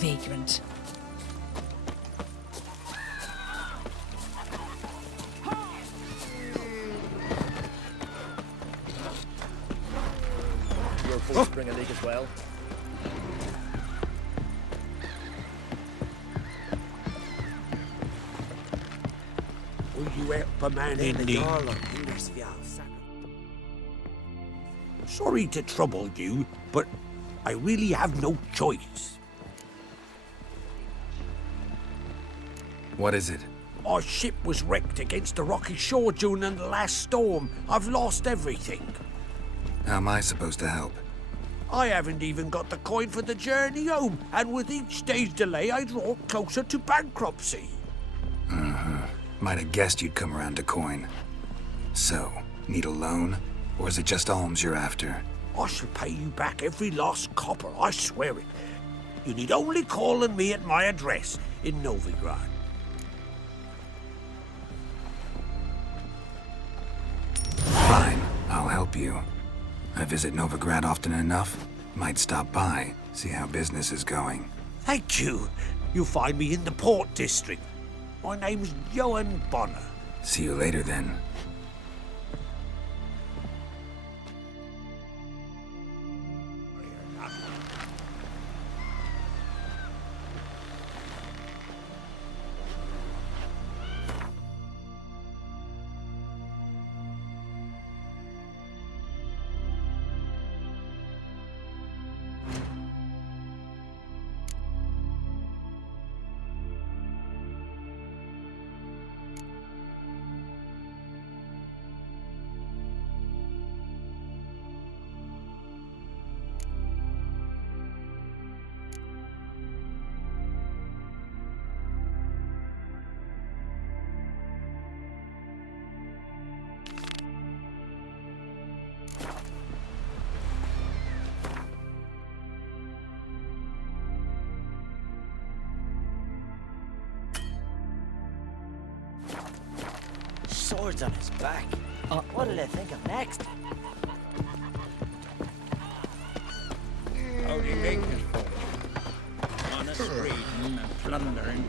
vagrant. Your full spring a leak as well. Will you help a man in need? Sorry to trouble you, but I really have no choice. What is it? Our ship was wrecked against the rocky shore during the last storm. I've lost everything. How am I supposed to help? I haven't even got the coin for the journey home, and with each day's delay, I draw closer to bankruptcy. Might have guessed you'd come around to coin. So, need a loan? Or is it just alms you're after? I shall pay you back every lost copper, I swear it. You need only call on me at my address in Novigrad. Fine, I'll help you. I visit Novigrad often enough. Might stop by, see how business is going. Thank you. You'll find me in the Port District. My name's Johan Bonner. See you later then. Swords on his back. What'll they think of next? How do you make his fortune? Honest reading and plundering.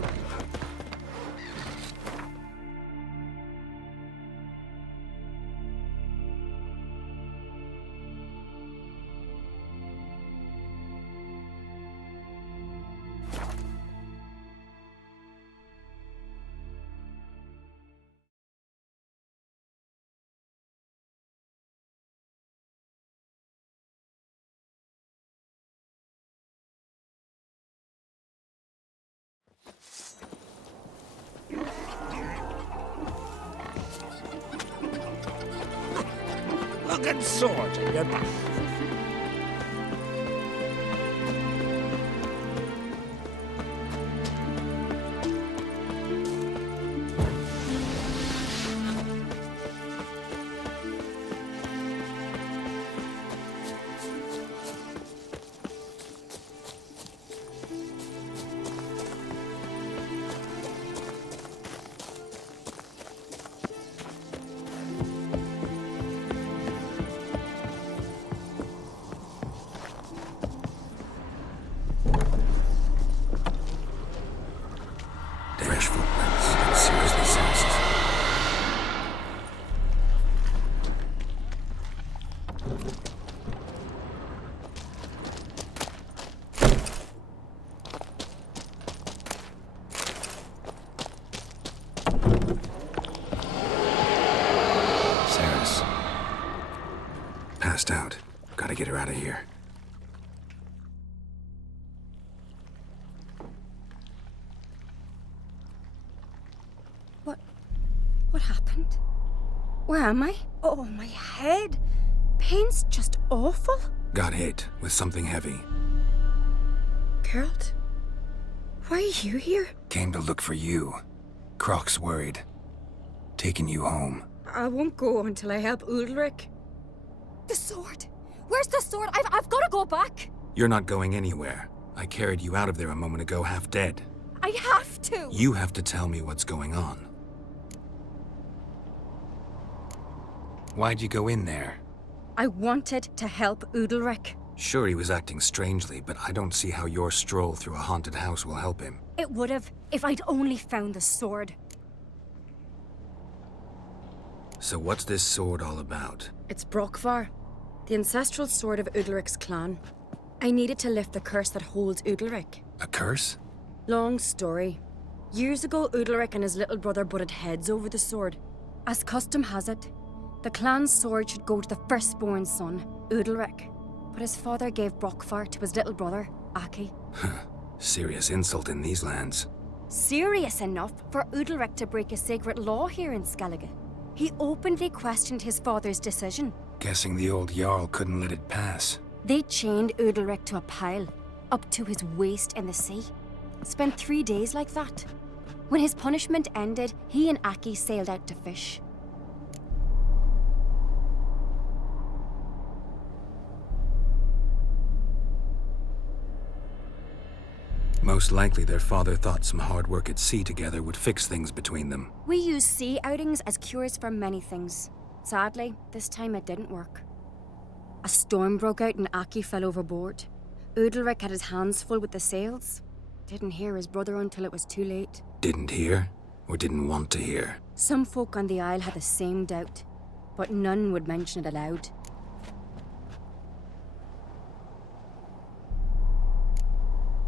Look at swords in your back. Fresh footprints. That seriously sounds. Saris. Passed out. Gotta get her out of here. What happened? Where am I? Oh, my head. Pain's just awful. Got hit with something heavy. Geralt? Why are you here? Came to look for you. Croc's worried. Taking you home. I won't go until I help Udalric. The sword! Where's the sword? I've got to go back! You're not going anywhere. I carried you out of there a moment ago half dead. I have to! You have to tell me what's going on. Why'd you go in there? I wanted to help Udalric. Sure, he was acting strangely, but I don't see how your stroll through a haunted house will help him. It would have if I'd only found the sword. So what's this sword all about? It's Brokvar, the ancestral sword of Udalric's clan. I needed to lift the curse that holds Udalric. A curse? Long story. Years ago, Udalric and his little brother butted heads over the sword. As custom has it, the clan's sword should go to the firstborn son, Udalric. But his father gave Brokvar to his little brother, Aki. Serious insult in these lands. Serious enough for Udalric to break a sacred law here in Skellige. He openly questioned his father's decision. Guessing the old Jarl couldn't let it pass. They chained Udalric to a pile, up to his waist in the sea. Spent 3 days like that. When his punishment ended, he and Aki sailed out to fish. Most likely their father thought some hard work at sea together would fix things between them. We use sea outings as cures for many things. Sadly, this time it didn't work. A storm broke out and Aki fell overboard. Udalric had his hands full with the sails. Didn't hear his brother until it was too late. Didn't hear? Or didn't want to hear? Some folk on the Isle had the same doubt, but none would mention it aloud.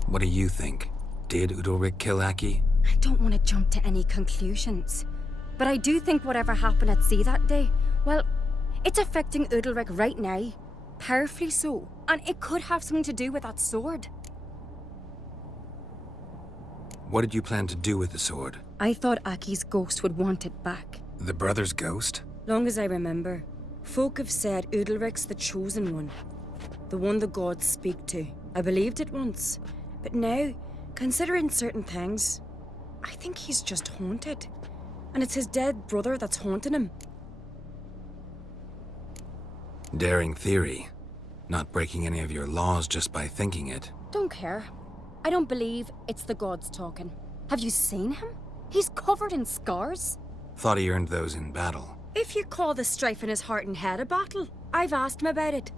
What do you think? Did Udalric kill Aki? I don't want to jump to any conclusions, but I do think whatever happened at sea that day, well, it's affecting Udalric right now. Powerfully so, and it could have something to do with that sword. What did you plan to do with the sword? I thought Aki's ghost would want it back. The brother's ghost? Long as I remember, folk have said Udalric's the chosen one. The one the gods speak to. I believed it once. But now, considering certain things, I think he's just haunted. And it's his dead brother that's haunting him. Daring theory. Not breaking any of your laws just by thinking it. Don't care. I don't believe it's the gods talking. Have you seen him? He's covered in scars. Thought he earned those in battle. If you call the strife in his heart and head a battle, I've asked him about it.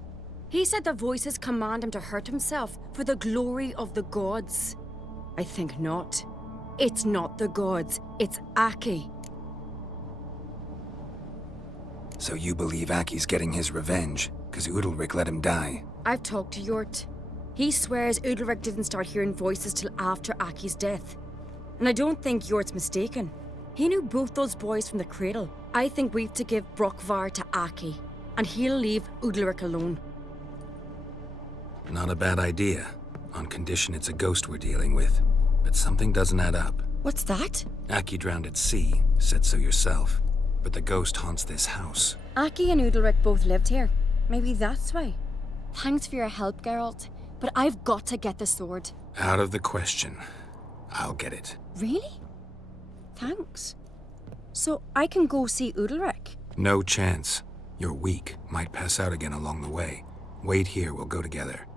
He said the voices command him to hurt himself for the glory of the gods. I think not. It's not the gods, it's Aki. So you believe Aki's getting his revenge, because Udalric let him die? I've talked to Yort. He swears Udalric didn't start hearing voices till after Aki's death. And I don't think Yort's mistaken. He knew both those boys from the cradle. I think we've to give Brokvar to Aki, and he'll leave Udalric alone. Not a bad idea, on condition it's a ghost we're dealing with. But something doesn't add up. What's that? Aki drowned at sea, said so yourself. But the ghost haunts this house. Aki and Udalric both lived here. Maybe that's why. Thanks for your help, Geralt. But I've got to get the sword. Out of the question. I'll get it. Really? Thanks. So I can go see Udalric? No chance. You're weak. Might pass out again along the way. Wait here, we'll go together.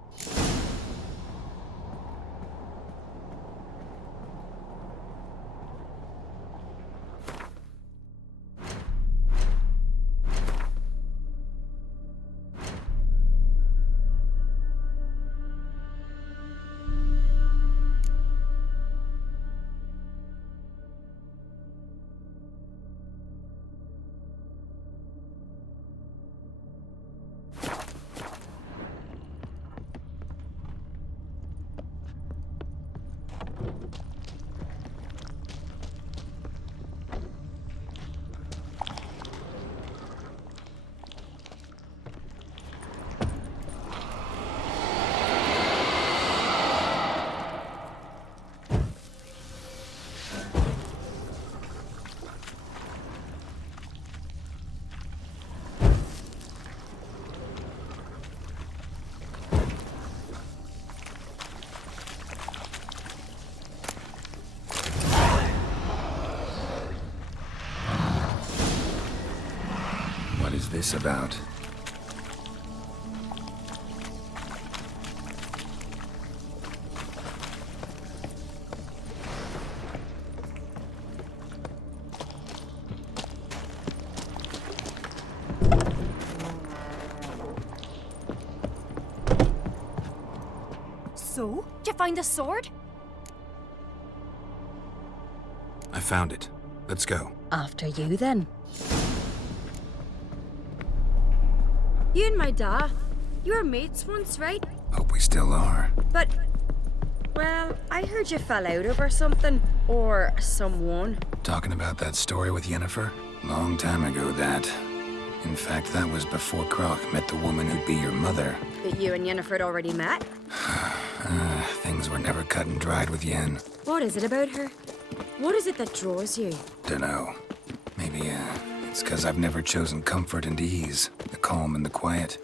What is this about? So? Did you find the sword? I found it. Let's go. After you, then. You and my dad, you were mates once, right? Hope we still are. But, well, I heard you fell out over something. Or someone. Talking about that story with Yennefer? Long time ago, that. In fact, that was before Croc met the woman who'd be your mother. But you and Yennefer had already met? Things were never cut and dried with Yen. What is it about her? What is it that draws you? Dunno. Maybe, it's 'cause I've never chosen comfort and ease. The calm and the quiet.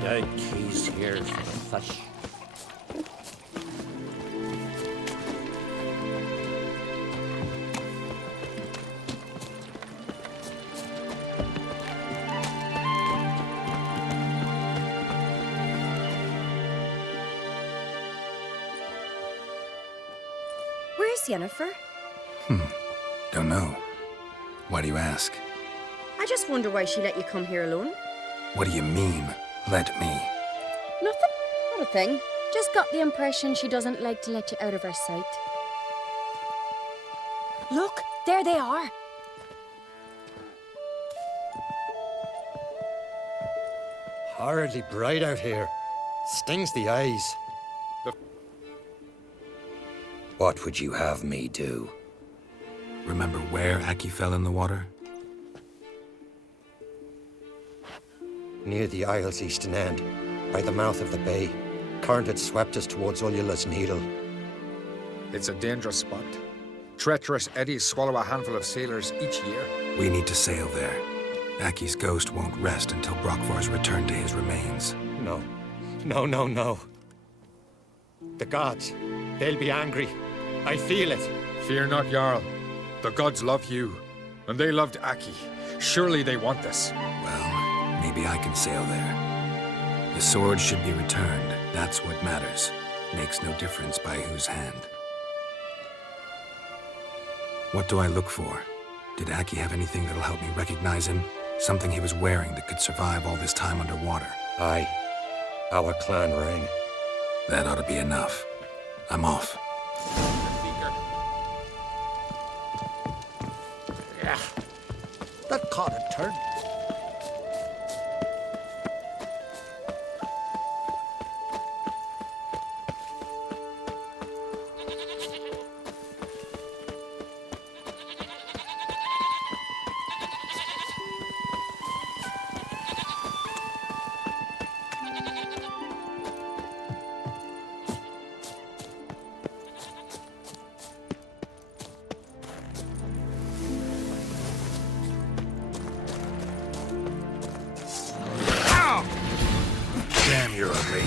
Dead keys here for the fish. Where's Yennefer? Don't know. Why do you ask? I just wonder why she let you come here alone. What do you mean, let me? Nothing. Not a thing. Just got the impression she doesn't like to let you out of her sight. Look, there they are. Horridly bright out here. Stings the eyes. What would you have me do? Remember where Aki fell in the water? Near the Isle's eastern end, by the mouth of the bay. Current had swept us towards Ullula's Needle. It's a dangerous spot. Treacherous eddies swallow a handful of sailors each year. We need to sail there. Aki's ghost won't rest until Brokvar's returned to his remains. No. No. The gods, they'll be angry. I feel it. Fear not, Jarl. The gods love you, and they loved Aki. Surely they want this. Well, maybe I can sail there. The sword should be returned. That's what matters. Makes no difference by whose hand. What do I look for? Did Aki have anything that'll help me recognize him? Something he was wearing that could survive all this time underwater? Aye. Our clan ring. That ought to be enough. I'm off. Yeah. That caught a turn. Damn, you're ugly.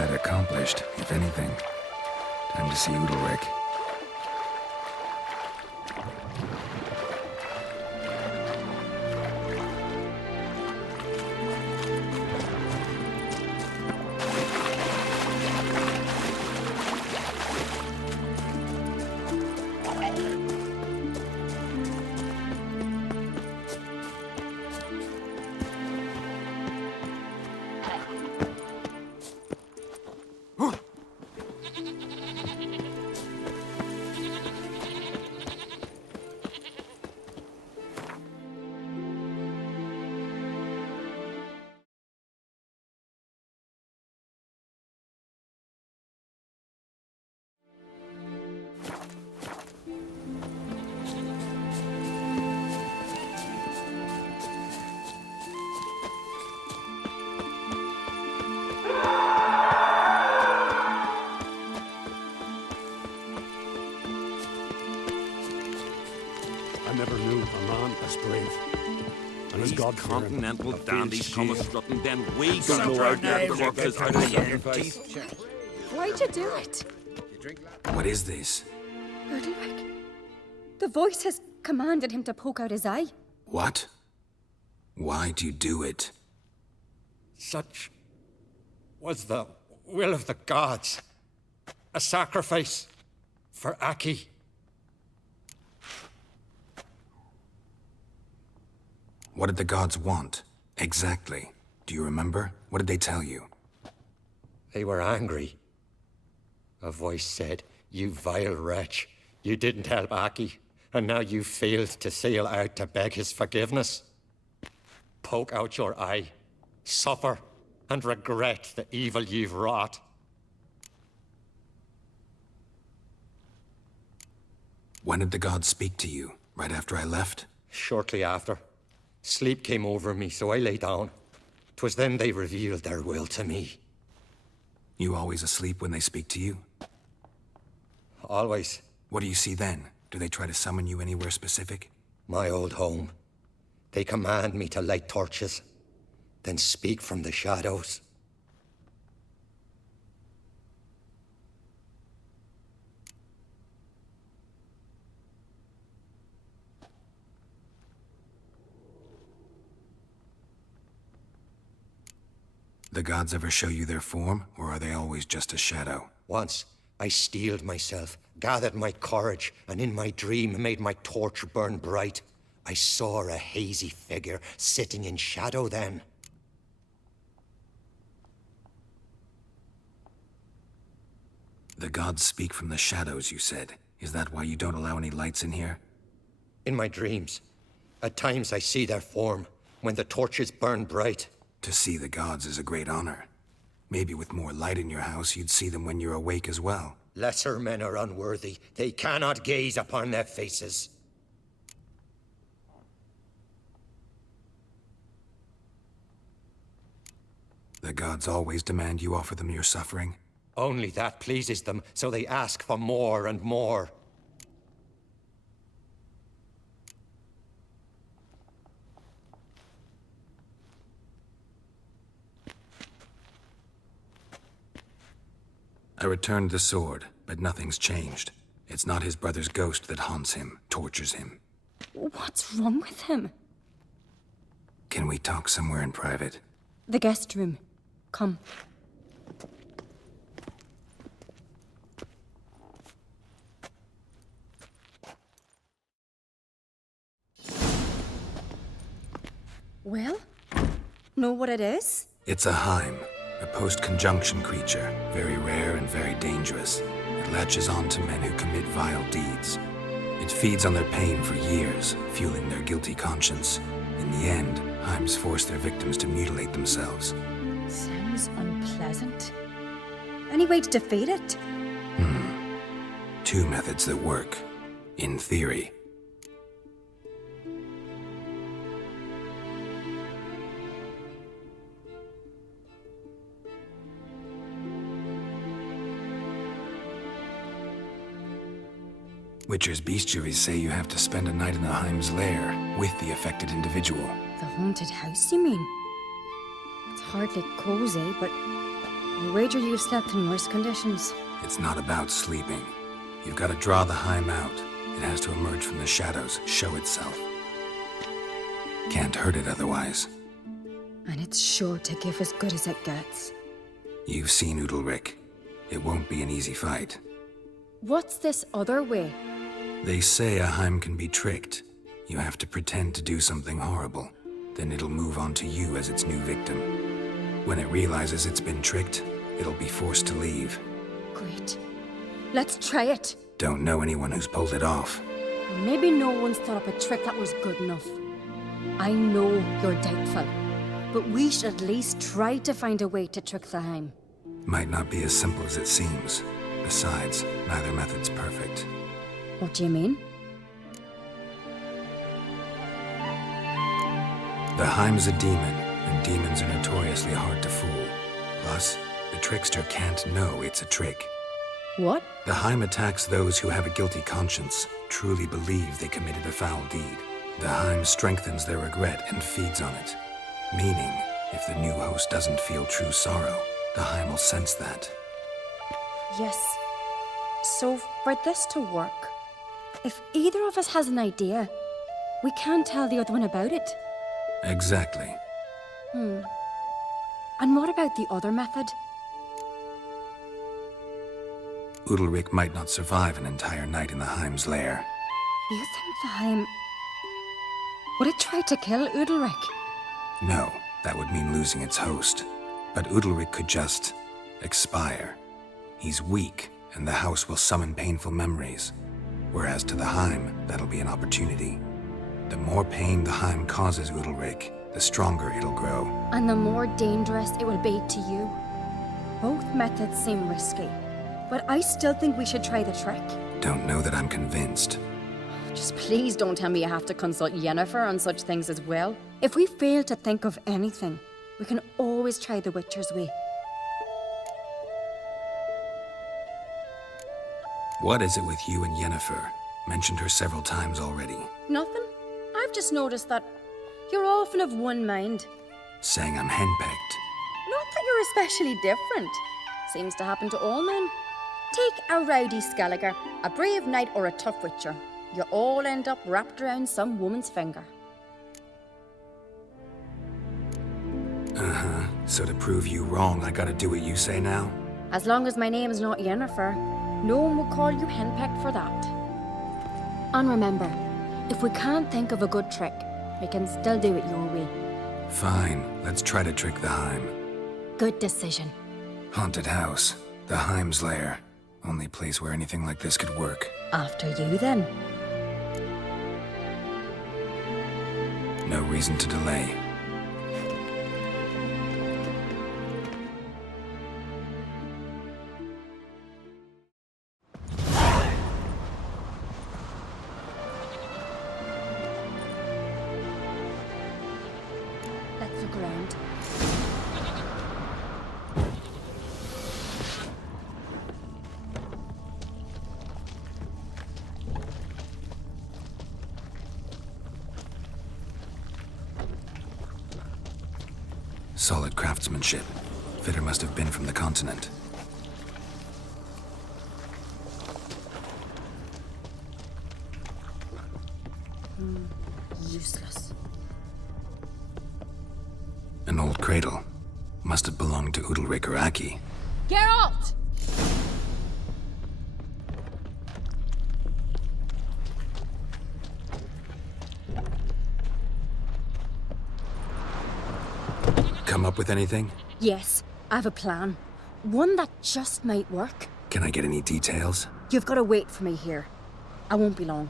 that accomplished, if anything. Time to see Udalryk. I never knew a man as brave and as These God continental dandies come strutting, then we So gotta drag their names corpses are out good of for here. you. Why'd you do it? What is this? Udalryk. The voice has commanded him to poke out his eye. What? Why'd you do it? Such was the will of the gods. A sacrifice for Aki. What did the gods want? Exactly. Do you remember? What did they tell you? They were angry. A voice said, "You vile wretch, you didn't help Aki, and now you failed to sail out to beg his forgiveness. Poke out your eye, suffer, and regret the evil you've wrought." When did the gods speak to you? Right after I left? Shortly after, sleep came over me, so I lay down. 'Twas then they revealed their will to me. You always asleep when they speak to you? Always. What do you see then? Do they try to summon you anywhere specific? My old home. They command me to light torches, then speak from the shadows. The gods ever show you their form, or are they always just a shadow? Once, I steeled myself, gathered my courage, and in my dream made my torch burn bright. I saw a hazy figure sitting in shadow then. The gods speak from the shadows, you said. Is that why you don't allow any lights in here? In my dreams, at times I see their form, when the torches burn bright. To see the gods is a great honor. Maybe with more light in your house, you'd see them when you're awake as well. Lesser men are unworthy. They cannot gaze upon their faces. The gods always demand you offer them your suffering? Only that pleases them, so they ask for more and more. I returned the sword, but nothing's changed. It's not his brother's ghost that haunts him, tortures him. What's wrong with him? Can we talk somewhere in private? The guest room. Come. Well? Know what it is? It's a Heim, a post-conjunction creature, very rare and very dangerous. It latches on to men who commit vile deeds. It feeds on their pain for years, fueling their guilty conscience. In the end, Heims force their victims to mutilate themselves. Sounds unpleasant. Any way to defeat it? Two methods that work. In theory. Witcher's bestiaries say you have to spend a night in the Heim's lair with the affected individual. The haunted house, you mean? It's hardly cozy, but I wager you've slept in worse conditions. It's not about sleeping. You've got to draw the Heim out. It has to emerge from the shadows, show itself. Can't hurt it otherwise. And it's sure to give as good as it gets. You've seen Udalryk. It won't be an easy fight. What's this other way? They say a Heim can be tricked. You have to pretend to do something horrible. Then it'll move on to you as its new victim. When it realizes it's been tricked, it'll be forced to leave. Great. Let's try it. Don't know anyone who's pulled it off. Maybe no one's thought up a trick that was good enough. I know you're doubtful, but we should at least try to find a way to trick the Heim. Might not be as simple as it seems. Besides, neither method's perfect. What do you mean? The Heim's a demon, and demons are notoriously hard to fool. Plus, the trickster can't know it's a trick. What? The Heim attacks those who have a guilty conscience, truly believe they committed a foul deed. The Heim strengthens their regret and feeds on it. Meaning, if the new host doesn't feel true sorrow, the Heim will sense that. Yes. So, for this to work, if either of us has an idea, we can't tell the other one about it. Exactly. And what about the other method? Udalryk might not survive an entire night in the Heim's lair. You think the Heim... would it try to kill Udalryk? No, that would mean losing its host. But Udalryk could just... expire. He's weak, and the house will summon painful memories. Whereas to the Heim, that'll be an opportunity. The more pain the Heim causes Udalryk, the stronger it'll grow. And the more dangerous it will be to you. Both methods seem risky, but I still think we should try the trick. Don't know that I'm convinced. Just please don't tell me you have to consult Yennefer on such things as well. If we fail to think of anything, we can always try the Witcher's way. What is it with you and Yennefer? Mentioned her several times already. Nothing. I've just noticed that you're often of one mind. Saying I'm henpecked. Not that you're especially different. Seems to happen to all men. Take a rowdy Skelliger, a brave knight, or a tough witcher. You all end up wrapped around some woman's finger. Uh-huh. So to prove you wrong, I gotta do what you say now? As long as my name is not Yennefer, no one will call you henpecked for that. And remember, if we can't think of a good trick, we can still do it your way. Fine, let's try to trick the Heim. Good decision. Haunted house, the Heim's lair. Only place where anything like this could work. After you, then. No reason to delay. Let's look around. Solid craftsmanship. Fitter must have been from the continent. Useless. An old cradle. Must have belonged to Udalryk or Aki. Geralt! Come up with anything? Yes, I have a plan. One that just might work. Can I get any details? You've got to wait for me here. I won't be long.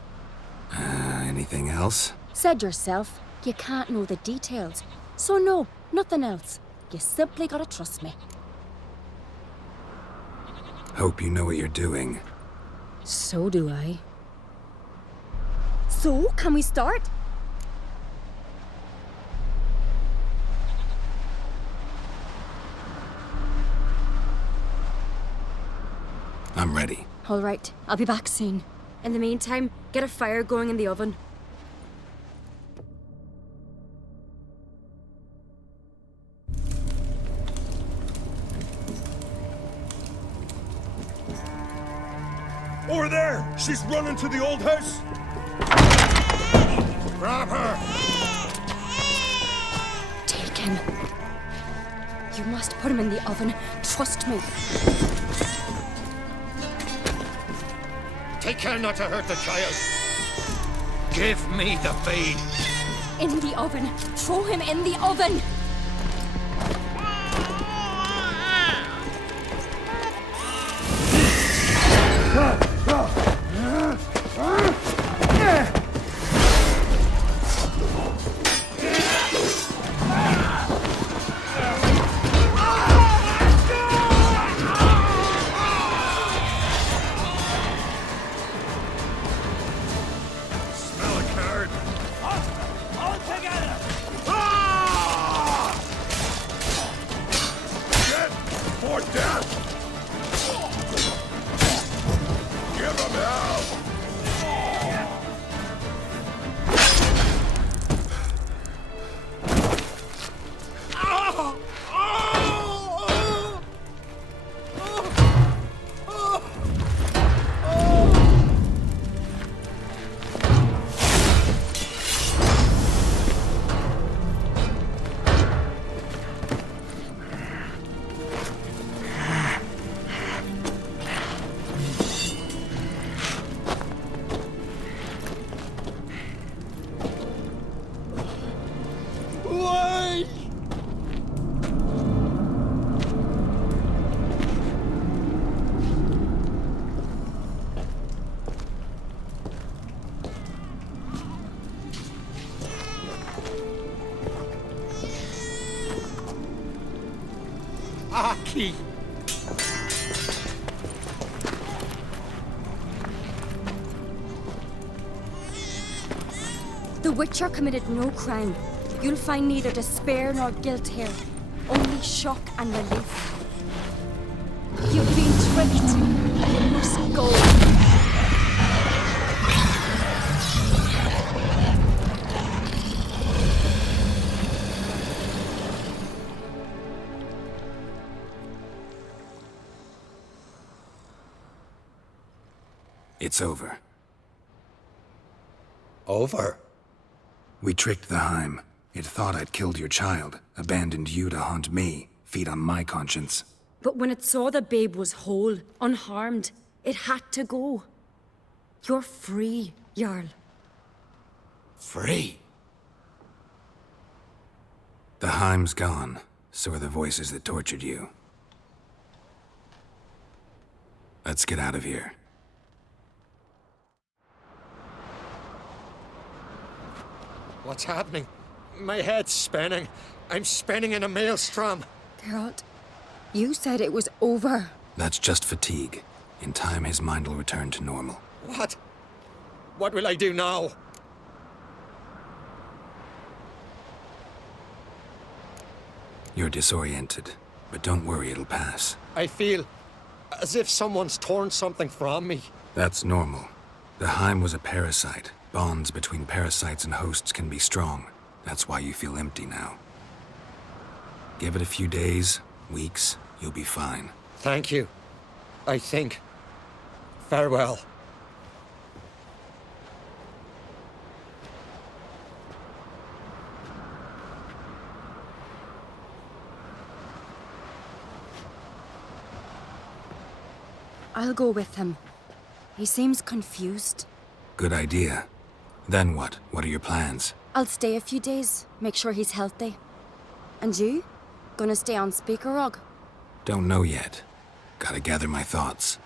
Anything else? Said yourself, you can't know the details. So no, nothing else. You simply gotta trust me. Hope you know what you're doing. So do I. So, can we start? I'm ready. All right, I'll be back soon. In the meantime, get a fire going in the oven. She's running to the old house! Grab her! Take him. You must put him in the oven. Trust me. Take care not to hurt the child. Give me the feed. In the oven. Throw him in the oven. Smell a card. All together! Dead! For death! Give him hell! Why? Aki! The Witcher committed no crime. You'll find neither despair nor guilt here. Only shock and relief. You've been tricked. You must go. It's over. Over? We tricked the Heim. It thought I'd killed your child, abandoned you to haunt me, feed on my conscience. But when it saw the babe was whole, unharmed, it had to go. You're free, Jarl. Free? The Heim's gone, so are the voices that tortured you. Let's get out of here. What's happening? My head's spinning. I'm spinning in a maelstrom. Geralt, you said it was over. That's just fatigue. In time, his mind will return to normal. What? What will I do now? You're disoriented, but don't worry, it'll pass. I feel as if someone's torn something from me. That's normal. The Heim was a parasite. Bonds between parasites and hosts can be strong. That's why you feel empty now. Give it a few days, weeks, you'll be fine. Thank you. I think. Farewell. I'll go with him. He seems confused. Good idea. Then what? What are your plans? I'll stay a few days, make sure he's healthy. And you? Gonna stay on Speaker Rog? Don't know yet. Gotta gather my thoughts.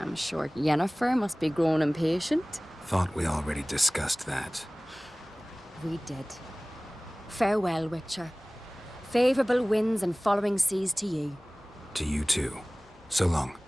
I'm sure Yennefer must be growing impatient. Thought we already discussed that. We did. Farewell, Witcher. Favorable winds and following seas to you. To you too. So long.